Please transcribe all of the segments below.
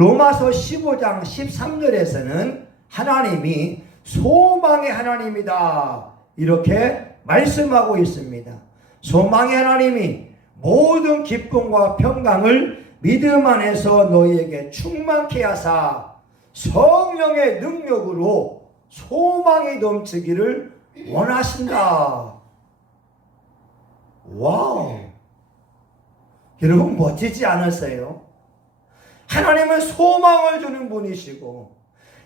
로마서 15장 13절에서는 하나님이 소망의 하나님이다 이렇게 말씀하고 있습니다. 소망의 하나님이 모든 기쁨과 평강을 믿음 안에서 너희에게 충만케 하사 성령의 능력으로 소망이 넘치기를 원하신다. 와우! 여러분 멋지지 않으세요? 하나님은 소망을 주는 분이시고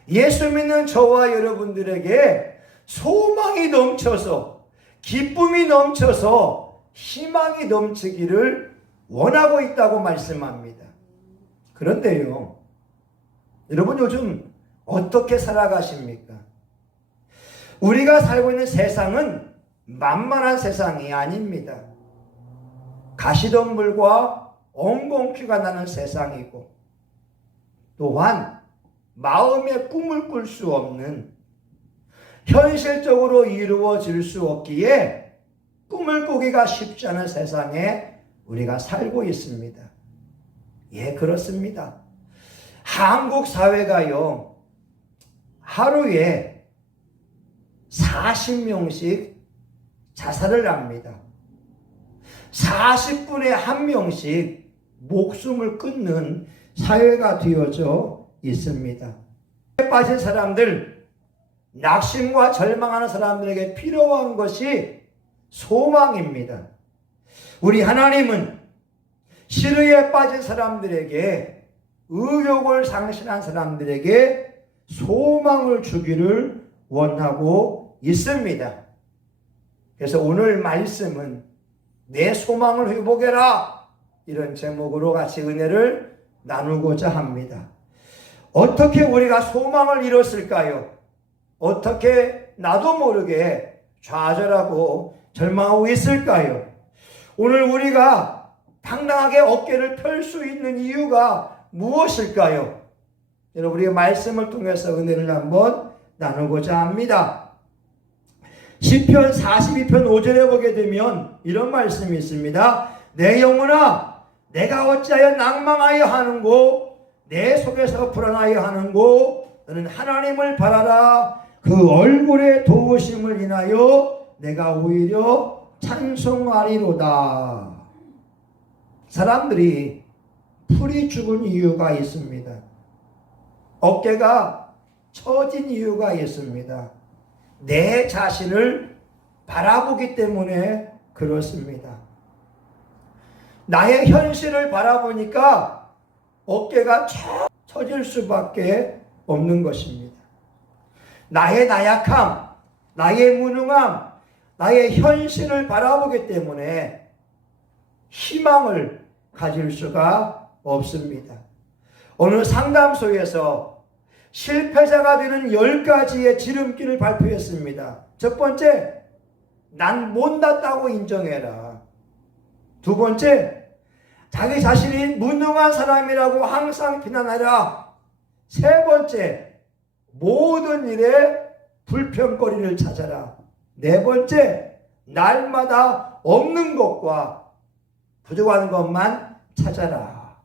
예수 믿는 저와 여러분들에게 소망이 넘쳐서 기쁨이 넘쳐서 희망이 넘치기를 원하고 있다고 말씀합니다. 그런데요, 여러분 요즘 어떻게 살아가십니까? 우리가 살고 있는 세상은 만만한 세상이 아닙니다. 가시덤불과 엉겅퀴가 나는 세상이고 또한 마음의 꿈을 꿀 수 없는 현실적으로 이루어질 수 없기에 꿈을 꾸기가 쉽지 않은 세상에 우리가 살고 있습니다. 예, 그렇습니다. 한국 사회가요, 하루에 40명씩 자살을 합니다. 40분에 1명씩 목숨을 끊는 사회가 되어져 있습니다. 빠진 사람들, 낙심과 절망하는 사람들에게 필요한 것이 소망입니다. 우리 하나님은 시르에 빠진 사람들에게, 의욕을 상실한 사람들에게 소망을 주기를 원하고 있습니다. 그래서 오늘 말씀은 내 소망을 회복해라, 이런 제목으로 같이 은혜를 나누고자 합니다. 어떻게 우리가 소망을 잃었을까요? 어떻게 나도 모르게 좌절하고 절망하고 있을까요? 오늘 우리가 당당하게 어깨를 펼 수 있는 이유가 무엇일까요? 여러분, 우리가 말씀을 통해서 은혜를 한번 나누고자 합니다. 시편 42편 5절에 보게 되면 이런 말씀이 있습니다. 내 영혼아, 내가 어찌하여 낭망하여 하는고, 내 속에서 불안하여 하는고, 너는 하나님을 바라라. 그 얼굴의 도우심을 인하여 내가 오히려 찬송하리로다. 사람들이 풀이 죽은 이유가 있습니다. 어깨가 처진 이유가 있습니다. 내 자신을 바라보기 때문에 그렇습니다. 나의 현실을 바라보니까 어깨가 처질 수밖에 없는 것입니다. 나의 나약함, 나의 무능함, 나의 현실을 바라보기 때문에 희망을 가질 수가 없습니다. 오늘 상담소에서 실패자가 되는 10가지의 지름길을 발표했습니다. 첫 번째, 난 못났다고 인정해라. 두 번째, 자기 자신이 무능한 사람이라고 항상 비난하라. 세 번째, 모든 일에 불평거리를 찾아라. 네 번째, 날마다 없는 것과 부족한 것만 찾아라.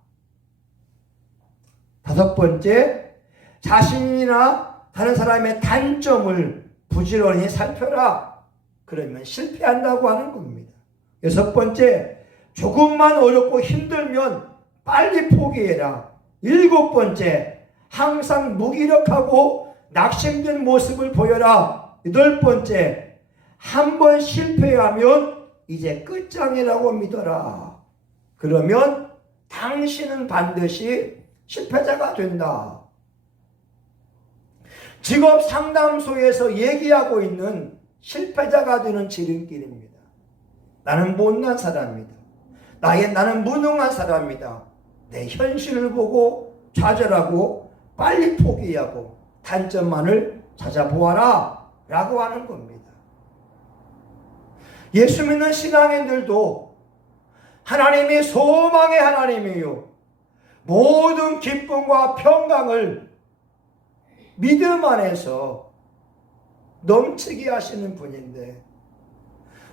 다섯 번째, 자신이나 다른 사람의 단점을 부지런히 살펴라. 그러면 실패한다고 하는 겁니다. 여섯 번째, 조금만 어렵고 힘들면 빨리 포기해라. 일곱 번째, 항상 무기력하고 낙심된 모습을 보여라. 여덟 번째, 한 번 실패하면 이제 끝장이라고 믿어라. 그러면 당신은 반드시 실패자가 된다. 직업 상담소에서 얘기하고 있는 실패자가 되는 지름길입니다. 나는 못난 사람이다. 나는 무능한 사람이다. 내 현실을 보고 좌절하고 빨리 포기하고 단점만을 찾아보아라 라고 하는 겁니다. 예수 믿는 신앙인들도 하나님이 소망의 하나님이요, 모든 기쁨과 평강을 믿음 안에서 넘치게 하시는 분인데,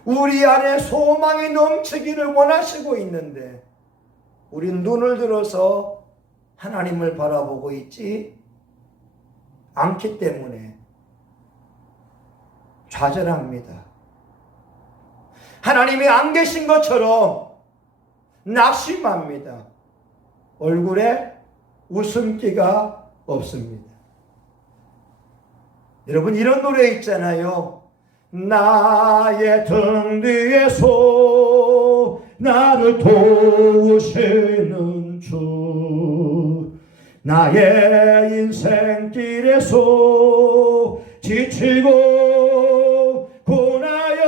우리 안에 소망이 넘치기를 원하시고 있는데, 우린 눈을 들어서 하나님을 바라보고 있지 않기 때문에 좌절합니다. 하나님이 안 계신 것처럼 낙심합니다. 얼굴에 웃음기가 없습니다. 여러분, 이런 노래 있잖아요. 나의 등 뒤에서 나를 도우시는 주, 나의 인생길에서 지치고 고나여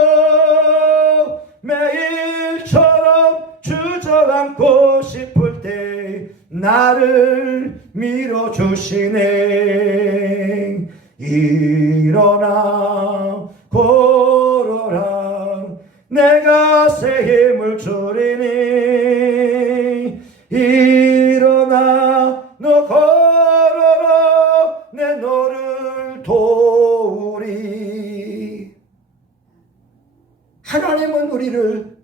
매일처럼 주저앉고 싶을 때 나를 밀어주시네. 일어나 걸어라, 내가 새 힘을 주리니. 일어나 너 걸어라, 내 너를 도우리. 하나님은 우리를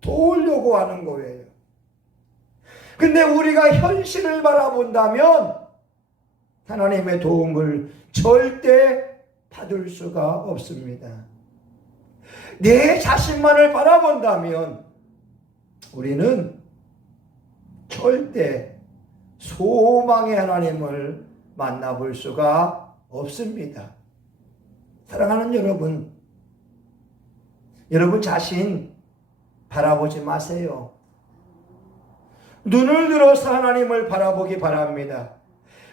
도우려고 하는 거예요. 근데 우리가 현실을 바라본다면 하나님의 도움을 절대 받을 수가 없습니다. 내 자신만을 바라본다면 우리는 절대 소망의 하나님을 만나볼 수가 없습니다. 사랑하는 여러분, 여러분 자신 바라보지 마세요. 눈을 들어서 하나님을 바라보기 바랍니다.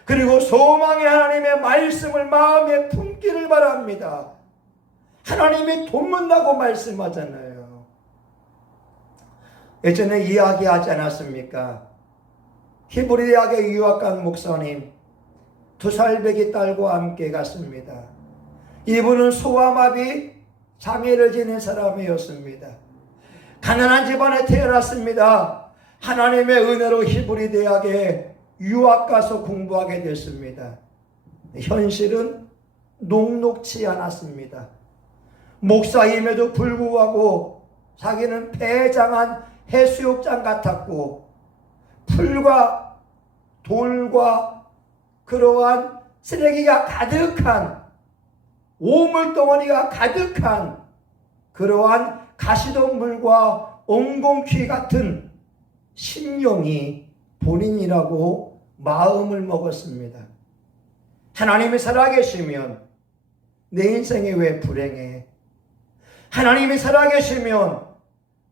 그리고 소망의 하나님의 말씀을 마음에 품기를 바랍니다. 하나님이 돕는다고 말씀하잖아요. 예전에 이야기하지 않았습니까? 히브리 대학의 유학간 목사님, 2살배기 딸과 함께 갔습니다. 이분은 소아마비 장애를 지닌 사람이었습니다. 가난한 집안에 태어났습니다. 하나님의 은혜로 히브리 대학에 유학 가서 공부하게 됐습니다. 현실은 녹록치 않았습니다. 목사임에도 불구하고 자기는 폐장한 해수욕장 같았고, 풀과 돌과 그러한 쓰레기가 가득한, 오물덩어리가 가득한 그러한 가시덤불과 엉겅퀴 같은 심령이 본인이라고 마음을 먹었습니다. 하나님이 살아계시면 내 인생이 왜 불행해? 하나님이 살아계시면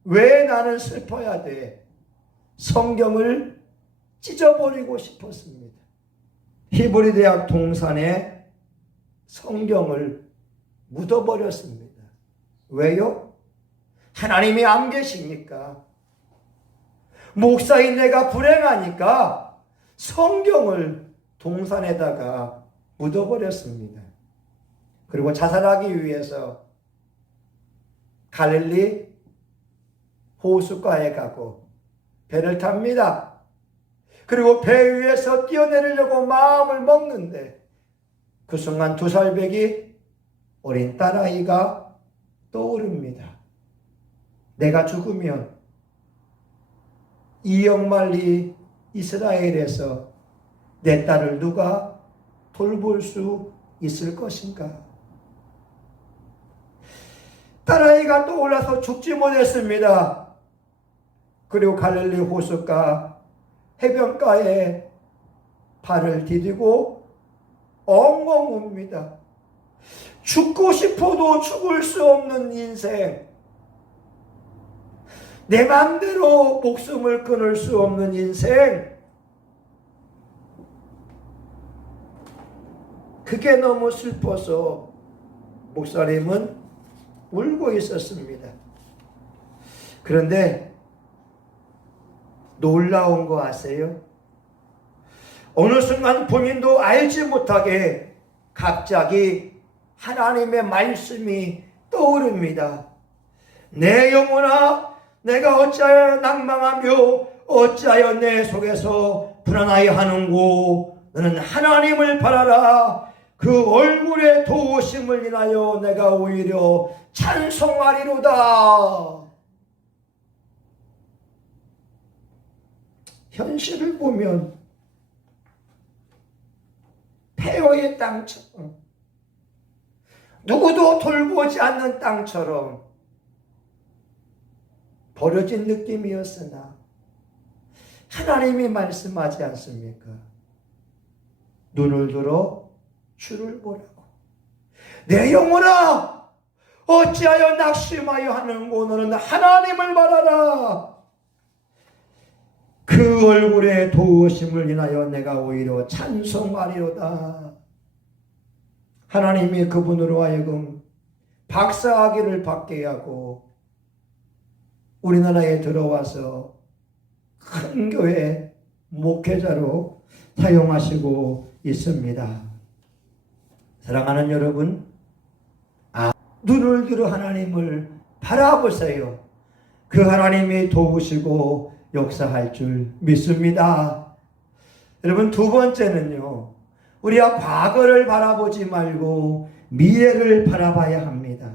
왜 나는 슬퍼야 돼? 성경을 찢어버리고 싶었습니다. 히브리 대학 동산에 성경을 묻어버렸습니다. 왜요? 하나님이 안 계시니까. 목사인 내가 불행하니까 성경을 동산에다가 묻어버렸습니다. 그리고 자살하기 위해서 갈릴리 호숫가에 가고 배를 탑니다. 그리고 배 위에서 뛰어내리려고 마음을 먹는데 그 순간 2살배기 어린 딸아이가 떠오릅니다. 내가 죽으면 이역말리 이스라엘에서 내 딸을 누가 돌볼 수 있을 것인가? 딸아이가 떠올라서 죽지 못했습니다. 그리고 갈릴리 호숫가 해변가에 발을 디디고 엉엉 웁니다. 죽고 싶어도 죽을 수 없는 인생, 내 마음대로 목숨을 끊을 수 없는 인생, 그게 너무 슬퍼서 목사님은 울고 있었습니다. 그런데 놀라운 거 아세요? 어느 순간 본인도 알지 못하게 갑자기 하나님의 말씀이 떠오릅니다. 내 영혼아, 내가 어찌하여 낭망하며 어찌하여 내 속에서 불안하여 하는고? 너는 하나님을 바라라. 그 얼굴의 도우심을 인하여 내가 오히려 찬송하리로다. 현실을 보면 과거의 땅처럼, 누구도 돌보지 않는 땅처럼 버려진 느낌이었으나 하나님이 말씀하지 않습니까? 눈을 들어 주를 보라고. 내 영혼아, 어찌하여 낙심하여 하는고. 너는 하나님을 바라라. 그 얼굴의 도우심을 인하여 내가 오히려 찬송하리로다. 하나님이 그분으로 하여금 박사학위를 받게 하고 우리나라에 들어와서 큰 교회 목회자로 사용하시고 있습니다. 사랑하는 여러분, 눈을 들어 하나님을 바라보세요. 그 하나님이 도우시고 역사할 줄 믿습니다. 여러분, 두 번째는요, 우리가 과거를 바라보지 말고 미래를 바라봐야 합니다.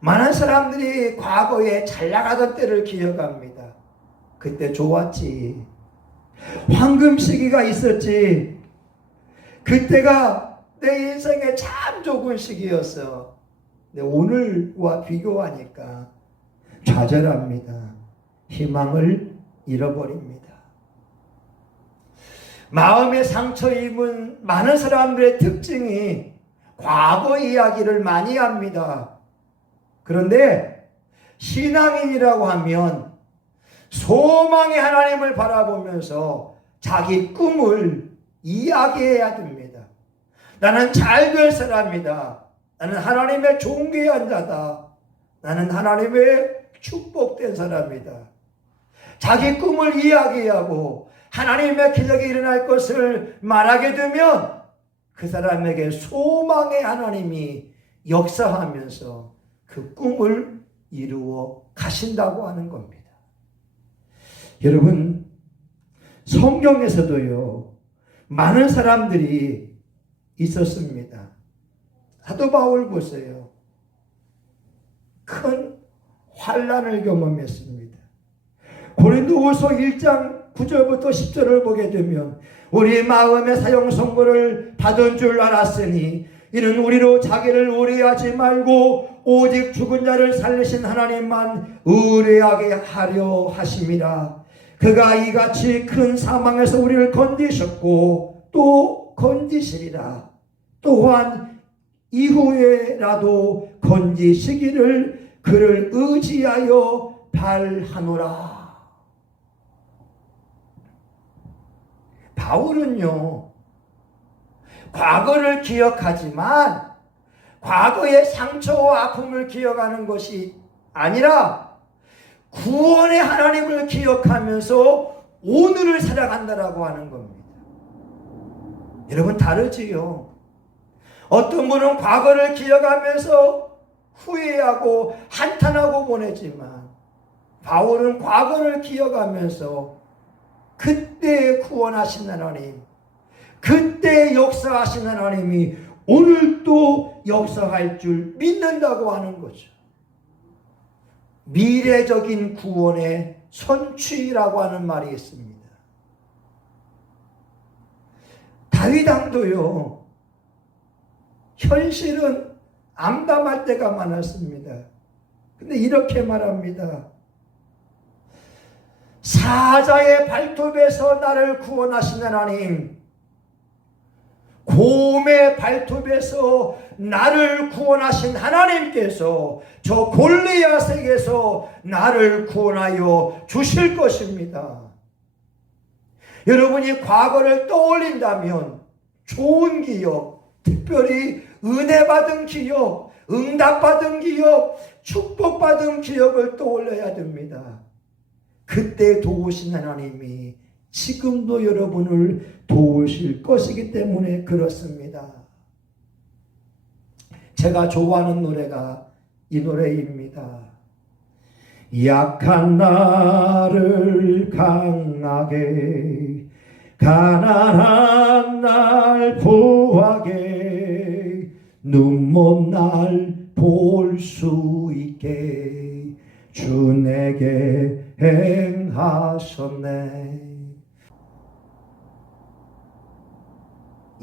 많은 사람들이 과거에 잘 나가던 때를 기억합니다. 그때 좋았지. 황금 시기가 있었지. 그때가 내 인생에 참 좋은 시기였어. 근데 오늘과 비교하니까 좌절합니다. 희망을 잃어버립니다. 마음의 상처 입은 많은 사람들의 특징이 과거 이야기를 많이 합니다. 그런데 신앙인이라고 하면 소망의 하나님을 바라보면서 자기 꿈을 이야기해야 됩니다. 나는 잘 될 사람이다. 나는 하나님의 존귀한 자다. 나는 하나님의 축복된 사람이다. 자기 꿈을 이야기하고 하나님의 기적이 일어날 것을 말하게 되면 그 사람에게 소망의 하나님이 역사하면서 그 꿈을 이루어 가신다고 하는 겁니다. 여러분, 성경에서도요, 많은 사람들이 있었습니다. 사도 바울 보세요. 큰 환난을 경험했습니다. 고린도후서 1장 9절부터 10절을 보게 되면 우리 마음의 사형 선고를 받은 줄 알았으니 이는 우리로 자기를 의뢰하지 말고 오직 죽은 자를 살리신 하나님만 의뢰하게 하려 하심이라. 그가 이같이 큰 사망에서 우리를 건지셨고 또 건지시리라. 또한 이후에라도 건지시기를 그를 의지하여 발하노라. 바울은요, 과거를 기억하지만 과거의 상처와 아픔을 기억하는 것이 아니라 구원의 하나님을 기억하면서 오늘을 살아간다라고 하는 겁니다. 여러분, 다르지요. 어떤 분은 과거를 기억하면서 후회하고 한탄하고 보내지만 바울은 과거를 기억하면서 그때 구원하신 하나님, 그때 역사하신 하나님이 오늘도 역사할 줄 믿는다고 하는 거죠. 미래적인 구원의 선취라고 하는 말이 있습니다. 다윗 왕도요, 현실은 암담할 때가 많았습니다. 근데 이렇게 말합니다. 사자의 발톱에서 나를 구원하신 하나님, 곰의 발톱에서 나를 구원하신 하나님께서 저 골리앗에게서 나를 구원하여 주실 것입니다. 여러분이 과거를 떠올린다면 좋은 기억, 특별히 은혜 받은 기억, 응답 받은 기억, 축복받은 기억을 떠올려야 됩니다. 그때 도우신 하나님이 지금도 여러분을 도우실 것이기 때문에 그렇습니다. 제가 좋아하는 노래가 이 노래입니다. 약한 나를 강하게, 가난한 날 보하게, 눈먼 날 볼 수 있게 주 내게 행하셨네.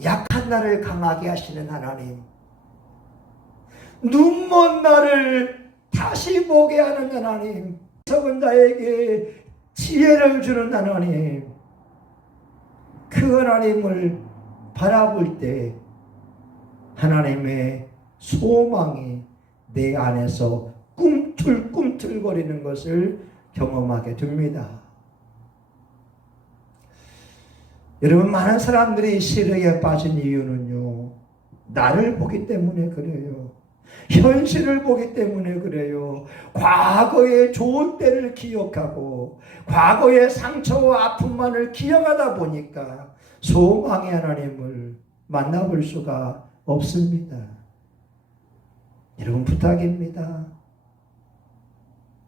약한 나를 강하게 하시는 하나님, 눈먼 나를 다시 보게 하는 하나님, 적은 자에게 지혜를 주는 하나님, 그 하나님을 바라볼 때 하나님의 소망이 내 안에서 꿈틀꿈틀거리는 것을 경험하게 됩니다. 여러분, 많은 사람들이 시력에 빠진 이유는요, 나를 보기 때문에 그래요. 현실을 보기 때문에 그래요. 과거의 좋은 때를 기억하고 과거의 상처와 아픔만을 기억하다 보니까 소망의 하나님을 만나볼 수가 없습니다. 여러분, 부탁입니다.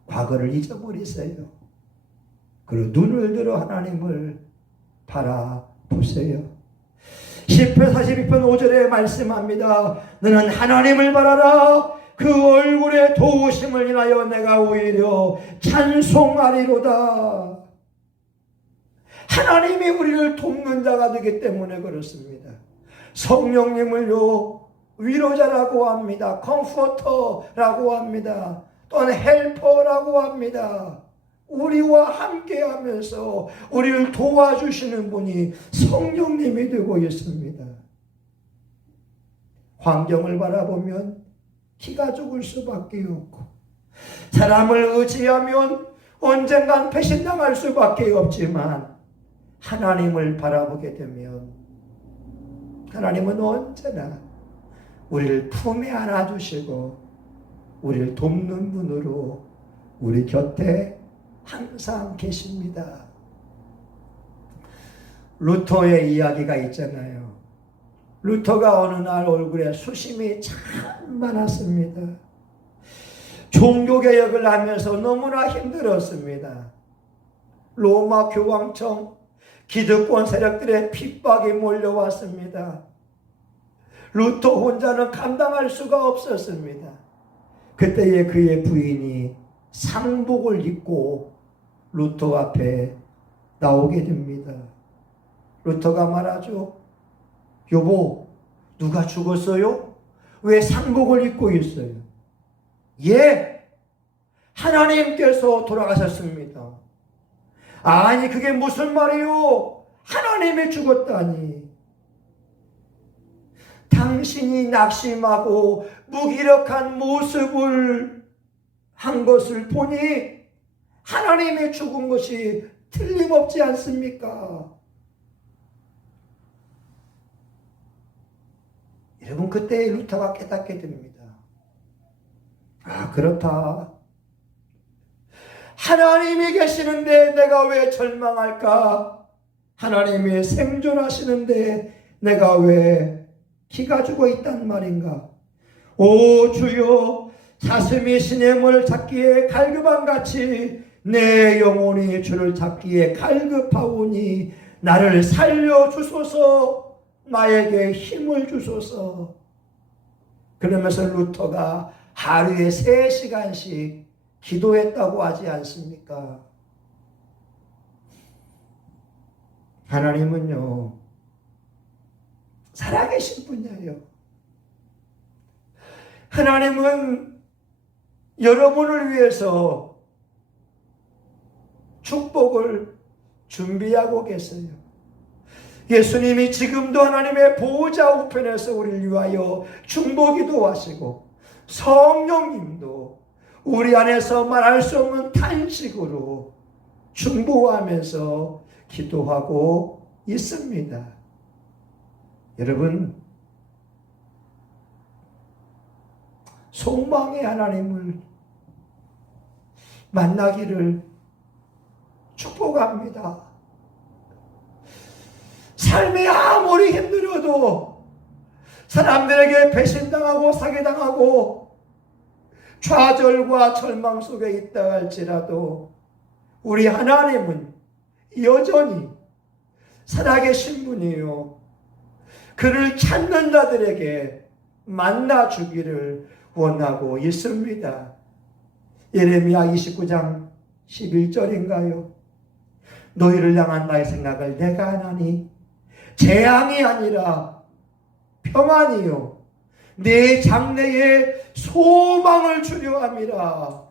과거를 잊어버리세요. 그리고 눈을 들어 하나님을 바라보세요. 시편 42편 5절에 말씀합니다. 너는 하나님을 바라라. 그 얼굴의 도우심을 인하여 내가 오히려 찬송하리로다. 하나님이 우리를 돕는 자가 되기 때문에 그렇습니다. 성령님을요, 위로자라고 합니다. 컴포터라고 합니다. 또는 헬퍼라고 합니다. 우리와 함께 하면서 우리를 도와주시는 분이 성령님이 되고 있습니다. 환경을 바라보면 기가 죽을 수밖에 없고, 사람을 의지하면 언젠간 배신당할 수밖에 없지만, 하나님을 바라보게 되면 하나님은 언제나 우리를 품에 안아주시고 우리를 돕는 분으로 우리 곁에 항상 계십니다. 루터의 이야기가 있잖아요. 루터가 어느 날 얼굴에 수심이 참 많았습니다. 종교개혁을 하면서 너무나 힘들었습니다. 로마 교황청, 기득권 세력들의 핍박이 몰려왔습니다. 루터 혼자는 감당할 수가 없었습니다. 그때에 그의 부인이 상복을 입고 루터 앞에 나오게 됩니다. 루터가 말하죠. 여보, 누가 죽었어요? 왜 상복을 입고 있어요? 예, 하나님께서 돌아가셨습니다. 아니, 그게 무슨 말이요? 하나님이 죽었다니. 당신이 낙심하고 무기력한 모습을 한 것을 보니 하나님이 죽은 것이 틀림없지 않습니까? 여러분, 그때 루터가 깨닫게 됩니다. 아, 그렇다. 하나님이 계시는데 내가 왜 절망할까? 하나님이 생존하시는데 내가 왜 기가 죽어 있단 말인가? 오 주여, 사슴이 시냇물을 찾기에 갈급함같이 내 영혼이 주를 찾기에 갈급하오니 나를 살려주소서, 나에게 힘을 주소서. 그러면서 루터가 하루에 3시간씩 기도했다고 하지 않습니까? 하나님은요, 살아계신 분이에요. 하나님은 여러분을 위해서 축복을 준비하고 계세요. 예수님이 지금도 하나님의 보호자 우편에서 우리를 위하여 중보기도 하시고, 성령님도 우리 안에서 말할 수 없는 탄식으로 중보하면서 기도하고 있습니다. 여러분, 소망의 하나님을 만나기를 축복합니다. 삶이 아무리 힘들어도, 사람들에게 배신당하고 사기당하고 좌절과 절망 속에 있다 할지라도 우리 하나님은 여전히 살아계신 분이요, 그를 찾는 자들에게 만나주기를 원하고 있습니다. 예레미야 29장 11절인가요? 너희를 향한 나의 생각을 내가 아나니 재앙이 아니라 평안이요 내 장래에 소망을 주려 함이라.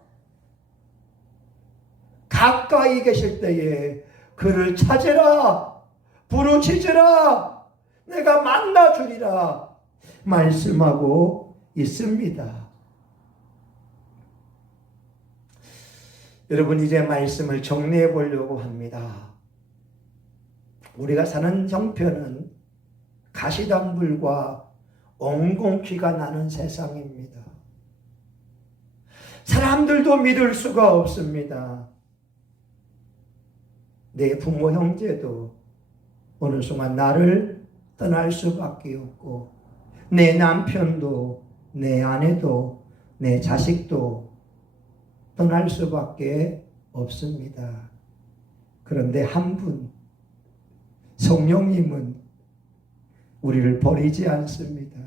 가까이 계실 때에 그를 찾으라, 부르짖으라, 내가 만나주리라 말씀하고 있습니다. 여러분, 이제 말씀을 정리해 보려고 합니다. 우리가 사는 형편은 가시덤불과 엉겅퀴가 나는 세상입니다. 사람들도 믿을 수가 없습니다. 내 부모 형제도 어느 순간 나를 떠날 수밖에 없고, 내 남편도, 내 아내도, 내 자식도 떠날 수밖에 없습니다. 그런데 한 분, 성령님은 우리를 버리지 않습니다.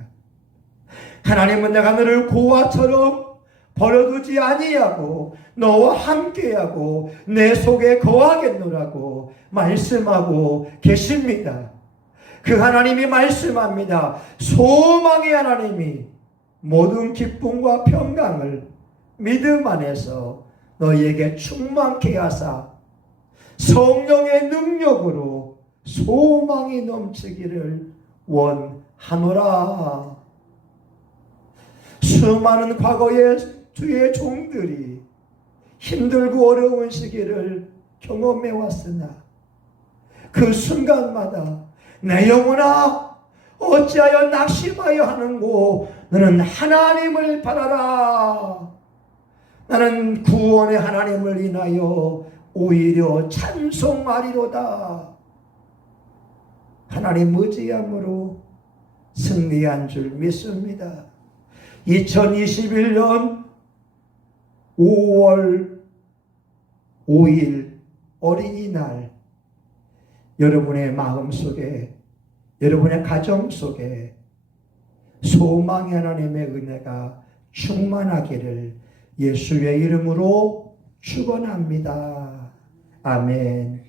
하나님은 내가 너를 고아처럼 버려두지 아니하고 너와 함께하고 내 속에 거하겠노라고 말씀하고 계십니다. 그 하나님이 말씀합니다. 소망의 하나님이 모든 기쁨과 평강을 믿음 안에서 너희에게 충만케 하사 성령의 능력으로 소망이 넘치기를 원하노라. 수많은 과거의 주의 종들이 힘들고 어려운 시기를 경험해 왔으나 그 순간마다 내 영혼아 어찌하여 낙심하여 하는고 너는 하나님을 바라라. 나는 구원의 하나님을 인하여 오히려 찬송하리로다. 하나님 의지함으로 승리한 줄 믿습니다. 2021년 5월 5일 어린이날, 여러분의 마음속에, 여러분의 가정 속에 소망의 하나님의 은혜가 충만하기를 예수의 이름으로 축원합니다. 아멘.